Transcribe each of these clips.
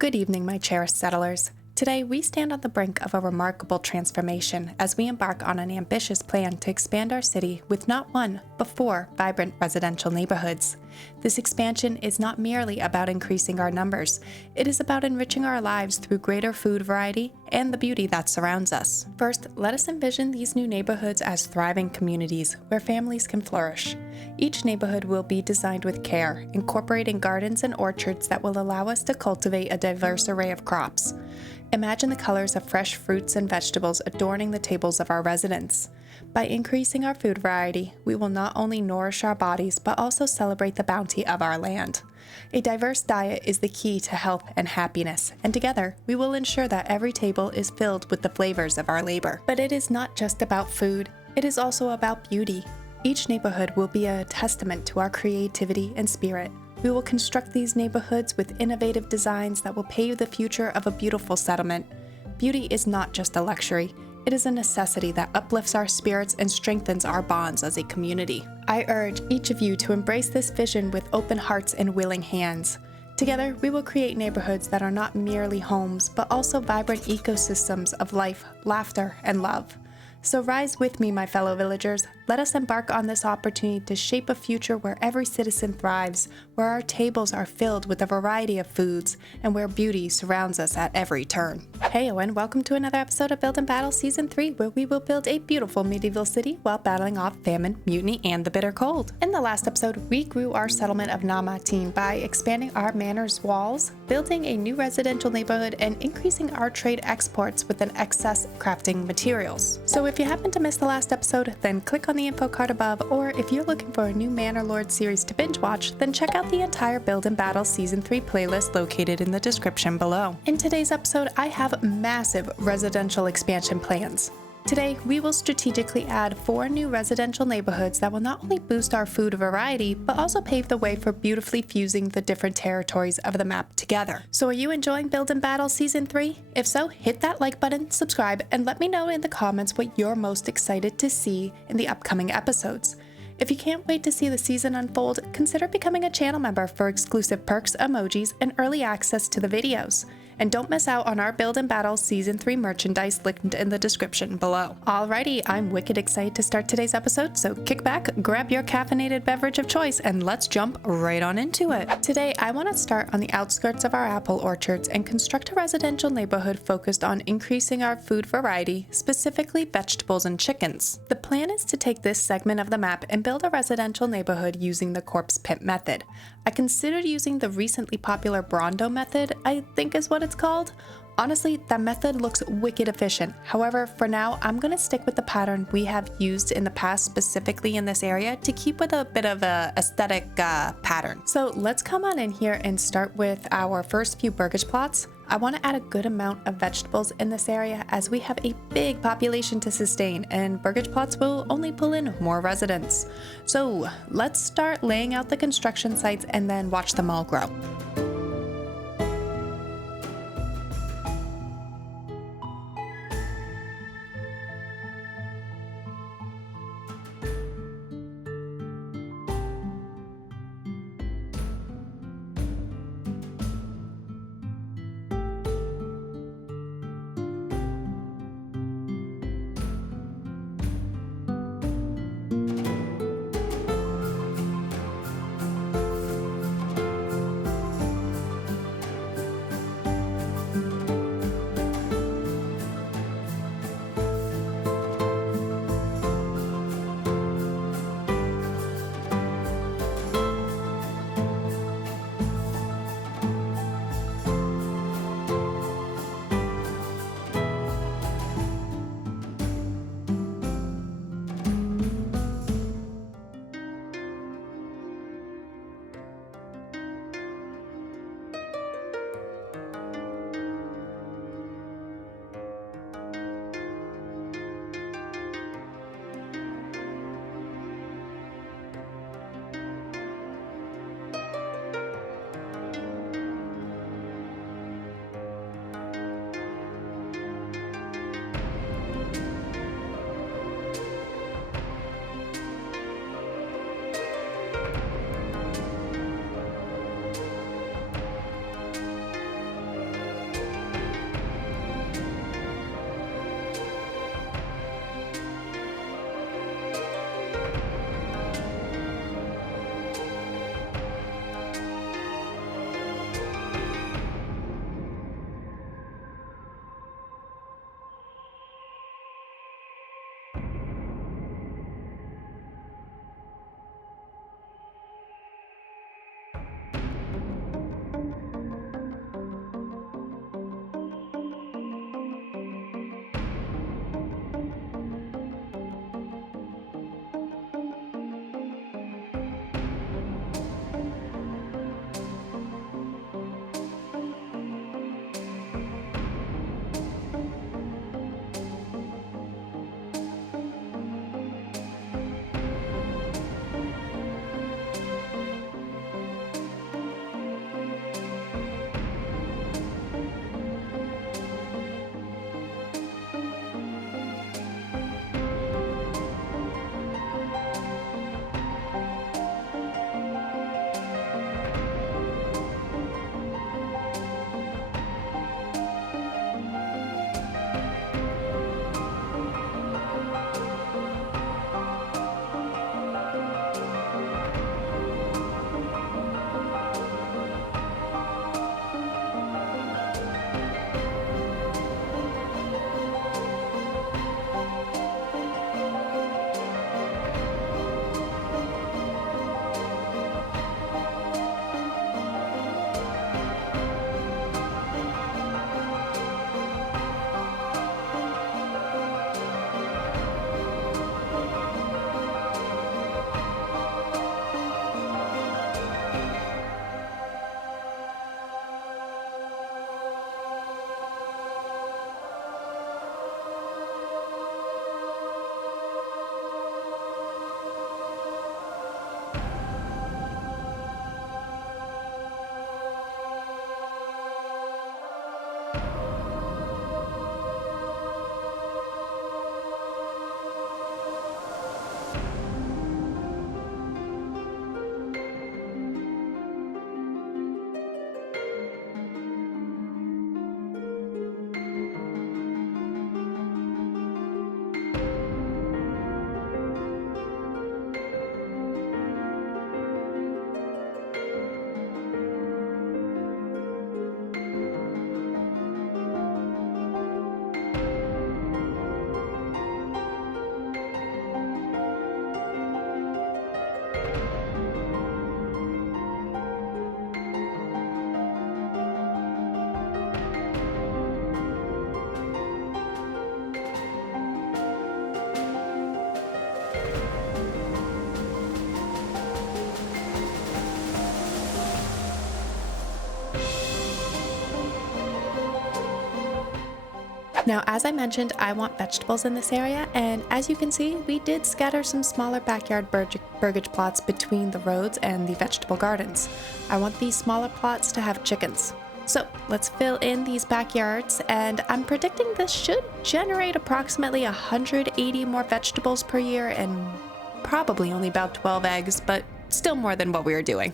Good evening, my cherished settlers. Today, we stand on the brink of a remarkable transformation as we embark on an ambitious plan to expand our city with not one, but 4 vibrant residential neighborhoods. This expansion is not merely about increasing our numbers, it is about enriching our lives through greater food variety and the beauty that surrounds us. First, let us envision these new neighborhoods as thriving communities where families can flourish. Each neighborhood will be designed with care, incorporating gardens and orchards that will allow us to cultivate a diverse array of crops. Imagine the colors of fresh fruits and vegetables adorning the tables of our residents. By increasing our food variety, we will not only nourish our bodies, but also celebrate the bounty of our land. A diverse diet is the key to health and happiness, and together, we will ensure that every table is filled with the flavors of our labor. But it is not just about food, it is also about beauty. Each neighborhood will be a testament to our creativity and spirit. We will construct these neighborhoods with innovative designs that will pave the future of a beautiful settlement. Beauty is not just a luxury, it is a necessity that uplifts our spirits and strengthens our bonds as a community. I urge each of you to embrace this vision with open hearts and willing hands. Together, we will create neighborhoods that are not merely homes, but also vibrant ecosystems of life, laughter, and love. So rise with me, my fellow villagers. Let us embark on this opportunity to shape a future where every citizen thrives, where our tables are filled with a variety of foods, and where beauty surrounds us at every turn. Heyo and welcome to another episode of Build&Battle Season 3, where we will build a beautiful medieval city while battling off famine, mutiny, and the bitter cold. In the last episode, we grew our settlement of Namatin by expanding our manor's walls, building a new residential neighborhood, and increasing our trade exports with an excess crafting materials. So if you happen to miss the last episode, then click on the info card above, or if you're looking for a new Manor Lords series to binge watch, then check out the entire Build&Battle Season 3 playlist located in the description below. In today's episode, I have massive residential expansion plans. Today, we will strategically add 4 new residential neighborhoods that will not only boost our food variety, but also pave the way for beautifully fusing the different territories of the map together. So are you enjoying Build&Battle Season 3? If so, hit that like button, subscribe, and let me know in the comments what you're most excited to see in the upcoming episodes. If you can't wait to see the season unfold, consider becoming a channel member for exclusive perks, emojis, and early access to the videos. And don't miss out on our Build&Battle Season 3 merchandise linked in the description below. Alrighty, I'm wicked excited to start today's episode, so kick back, grab your caffeinated beverage of choice, and let's jump right on into it. Today, I want to start on the outskirts of our apple orchards and construct a residential neighborhood focused on increasing our food variety, specifically vegetables and chickens. The plan is to take this segment of the map and build a residential neighborhood using the corpse pit method. I considered using the recently popular Brondo method, I think is what it's called. Honestly, that method looks wicked efficient. However, for now, I'm gonna stick with the pattern we have used in the past, specifically in this area, to keep with a bit of a aesthetic pattern. So let's come on in here and start with our first few burgage plots. I want to add a good amount of vegetables in this area as we have a big population to sustain, and burgage plots will only pull in more residents. So let's start laying out the construction sites and then watch them all grow. Now, as I mentioned, I want vegetables in this area, and as you can see, we did scatter some smaller backyard burgage plots between the roads and the vegetable gardens. I want these smaller plots to have chickens. So let's fill in these backyards, and I'm predicting this should generate approximately 180 more vegetables per year and probably only about 12 eggs, but still more than what we were doing.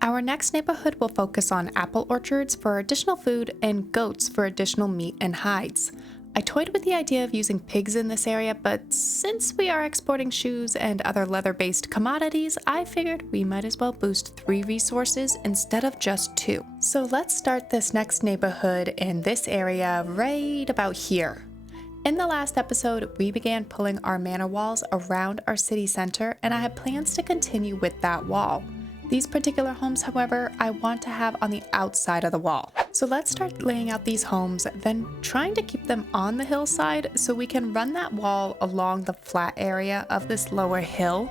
Our next neighborhood will focus on apple orchards for additional food and goats for additional meat and hides. I toyed with the idea of using pigs in this area, but since we are exporting shoes and other leather-based commodities, I figured we might as well boost 3 resources instead of just 2. So let's start this next neighborhood in this area right about here. In the last episode, we began pulling our manor walls around our city center, and I had plans to continue with that wall. These particular homes, however, I want to have on the outside of the wall. So let's start laying out these homes, then trying to keep them on the hillside so we can run that wall along the flat area of this lower hill.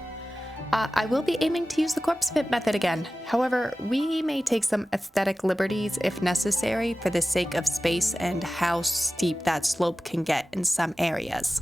I will be aiming to use the corpse fit method again. However, we may take some aesthetic liberties if necessary for the sake of space and how steep that slope can get in some areas.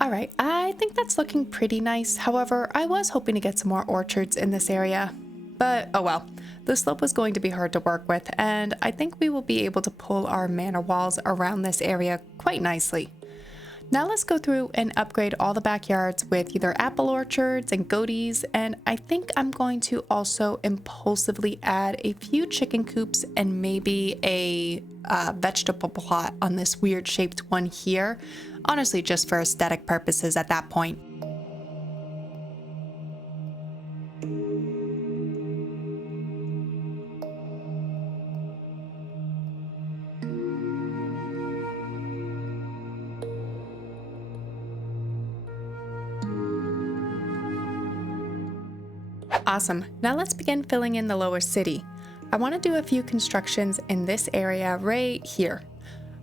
Alright, I think that's looking pretty nice. However, I was hoping to get some more orchards in this area. But oh well, the slope was going to be hard to work with, and I think we will be able to pull our manor walls around this area quite nicely. Now let's go through and upgrade all the backyards with either apple orchards and goaties, and I think I'm going to also impulsively add a few chicken coops and maybe a vegetable plot on this weird shaped one here. Honestly, just for aesthetic purposes at that point. Awesome. Now let's begin filling in the lower city. I want to do a few constructions in this area right here.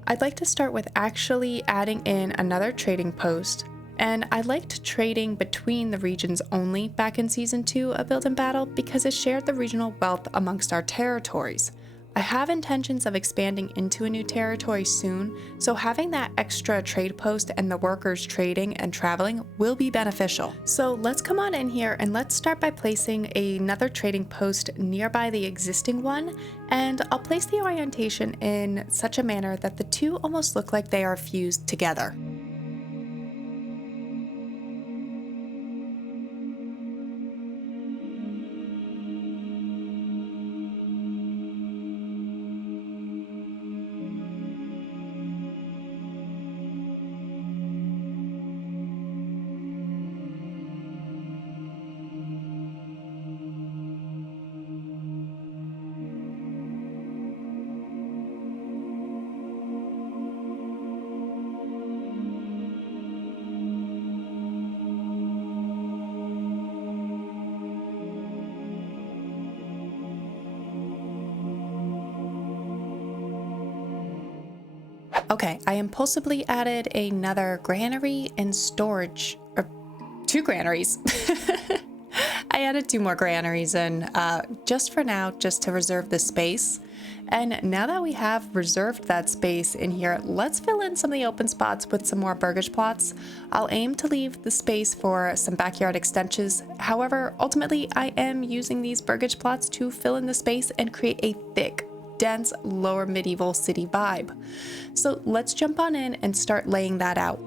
I'd like to start with actually adding in another trading post, and I liked trading between the regions only back in Season 2 of Build&Battle because it shared the regional wealth amongst our territories. I have intentions of expanding into a new territory soon, so having that extra trade post and the workers trading and traveling will be beneficial. So let's come on in here and let's start by placing another trading post nearby the existing one, and I'll place the orientation in such a manner that the two almost look like they are fused together. Okay, I impulsively added another granary and storage, or 2 granaries. I added 2 more granaries in just for now, just to reserve the space. And now that we have reserved that space in here, let's fill in some of the open spots with some more burgage plots. I'll aim to leave the space for some backyard extensions. However, ultimately, I am using these burgage plots to fill in the space and create a thick, dense, lower medieval city vibe. So let's jump on in and start laying that out.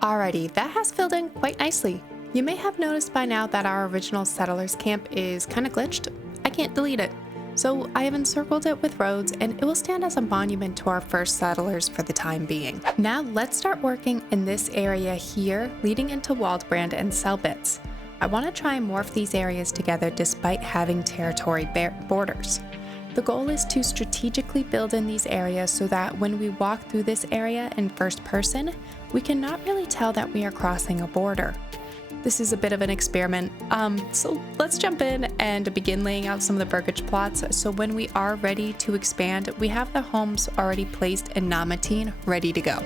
Alrighty, that has filled in quite nicely. You may have noticed by now that our original settlers camp is kind of glitched. I can't delete it. So I have encircled it with roads, and it will stand as a monument to our first settlers for the time being. Now let's start working in this area here, leading into Waldbrand and Selbitz. I want to try and morph these areas together despite having territory borders. The goal is to strategically build in these areas so that when we walk through this area in first person, we cannot really tell that we are crossing a border. This is a bit of an experiment, so let's jump in and begin laying out some of the burgage plots. So when we are ready to expand, we have the homes already placed in Namatine ready to go.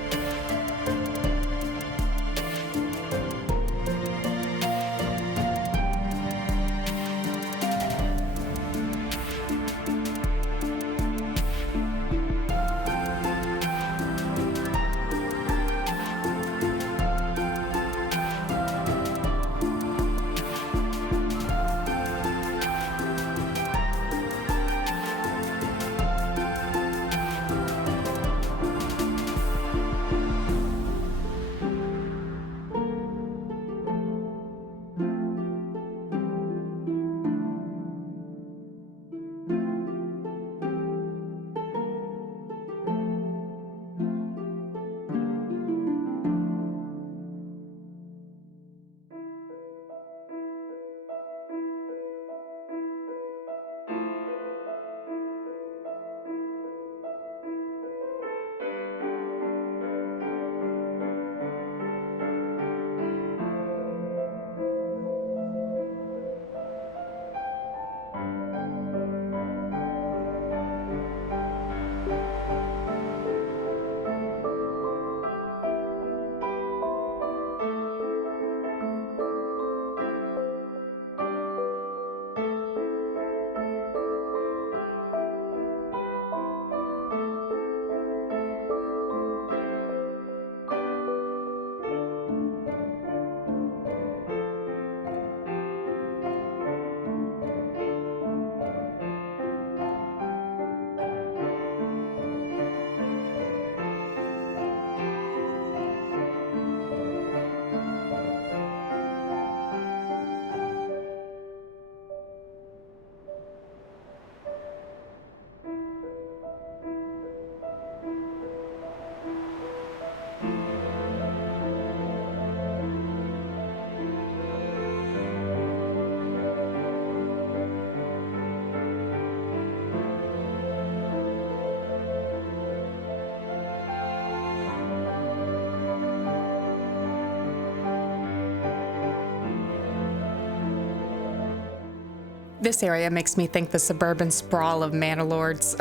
This area makes me think the suburban sprawl of Manor Lords.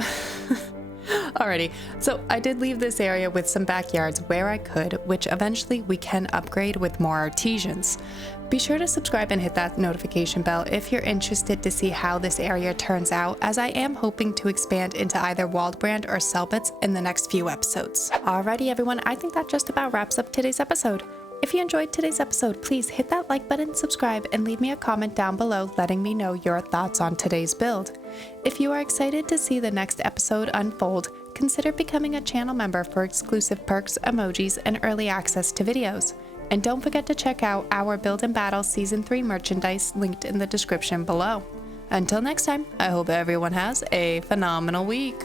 Alrighty, so I did leave this area with some backyards where I could, which eventually we can upgrade with more artisans. Be sure to subscribe and hit that notification bell if you're interested to see how this area turns out, as I am hoping to expand into either Waldbrand or Selbitz in the next few episodes. Alrighty everyone, I think that just about wraps up today's episode. If you enjoyed today's episode, please hit that like button, subscribe, and leave me a comment down below letting me know your thoughts on today's build. If you are excited to see the next episode unfold, consider becoming a channel member for exclusive perks, emojis, and early access to videos. And don't forget to check out our Build&Battle Season 3 merchandise linked in the description below. Until next time, I hope everyone has a phenomenal week.